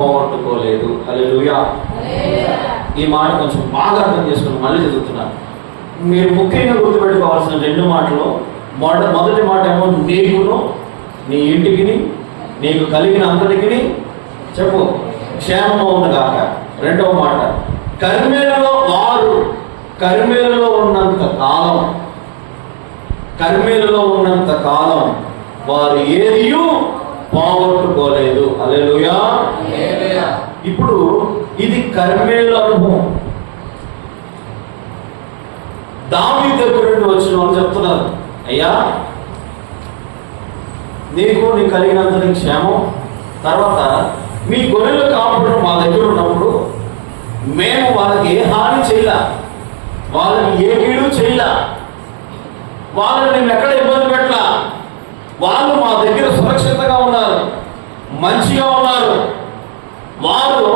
పోగొట్టుకోలేదు. హల్లెలూయా. ఈ మాట కొంచెం బాగా అర్థం చేసుకుని మళ్ళీ చదువుతున్నాను. మీరు ముఖ్యంగా గుర్తుపెట్టుకోవాల్సిన రెండు మాటలు, మొదటి మాట ఏమో నీకును నీ ఇంటికి నీకు కలిగిన అంతటికి చెప్పు క్షేమము ఉన్నగాక. రెండవ మాట కర్మేలులో ఉన్నంత కాలం వారు ఏదియూ పోగొట్టుకోలేదు. హల్లెలూయా. ఇప్పుడు ఇది కర్మేలు అనుభవం. దావీదు దగ్గర నుండి వచ్చిన వాళ్ళు చెప్తున్నారు, అయ్యా నీకు కలిగినంత క్షేమం, తర్వాత మీ గొర్రెలు కాపుడు మా దగ్గర ఉన్నప్పుడు మేము వాళ్ళకి ఏ హాని చేయలే, వాళ్ళని ఏ కీడు చేయలే, వాళ్ళని మేము ఎక్కడ ఇబ్బంది పెట్టలా, వాళ్ళు మా దగ్గర సురక్షితంగా ఉన్నారు, మంచిగా ఉన్నారు. వారు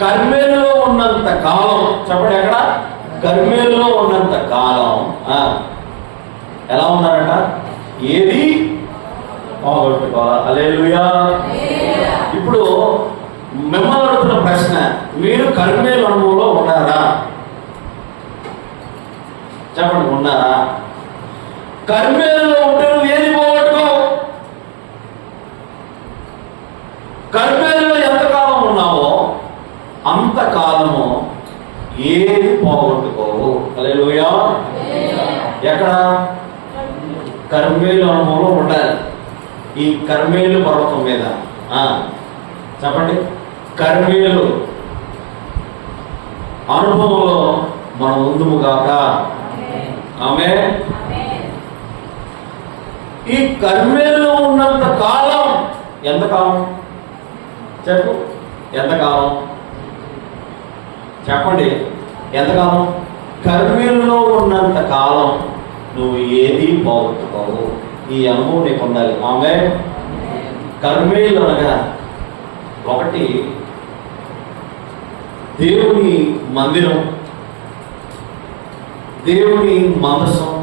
కర్మేలులో ఉన్నంత కాలం, చెప్పండి ఎక్కడ కర్మేలులో ఉన్నంత కాలం ఎలా ఉన్నారట? ఏది పోగొట్టుకోవాలా? హల్లెలూయా. ఇప్పుడు మిమ్మల్ని అడుగుతున్న ప్రశ్న, మీరు కర్మేలు అనుభవంలో ఉన్నారా? చెప్పండి, ఉన్నారా? కర్మేలులో ఉంటే నువ్వు ఏది పోగొట్టుకోవు. కర్మేలులో ఎంతకాలం ఉన్నావో అంతకాలము ఏది పోగొట్టుకోవు. హల్లెలూయా. ఎక్కడ? కర్మేలు అనుభవంలో ఉండాలి. ఈ కర్మేలు పర్వతం మీద చెప్పండి, కర్మేలు అనుభవంలో మనం ఉందుముగాక. ఆమేన్. ఈ కర్మేలులో ఉన్నంత కాలం ఎంతకాలం? చెప్పు, ఎంతకాలం? చెప్పండి, ఎంతకాలం? కర్మేలులో ఉన్నంత కాలం నువ్వు ఏది పోగొట్టుకోవు. ఈ అనుభవం నీకు ఉండాలి. ఆమేన్. కర్మేలు అనగా ఒకటి దేవుని మందిరం, దేవుని మందసం,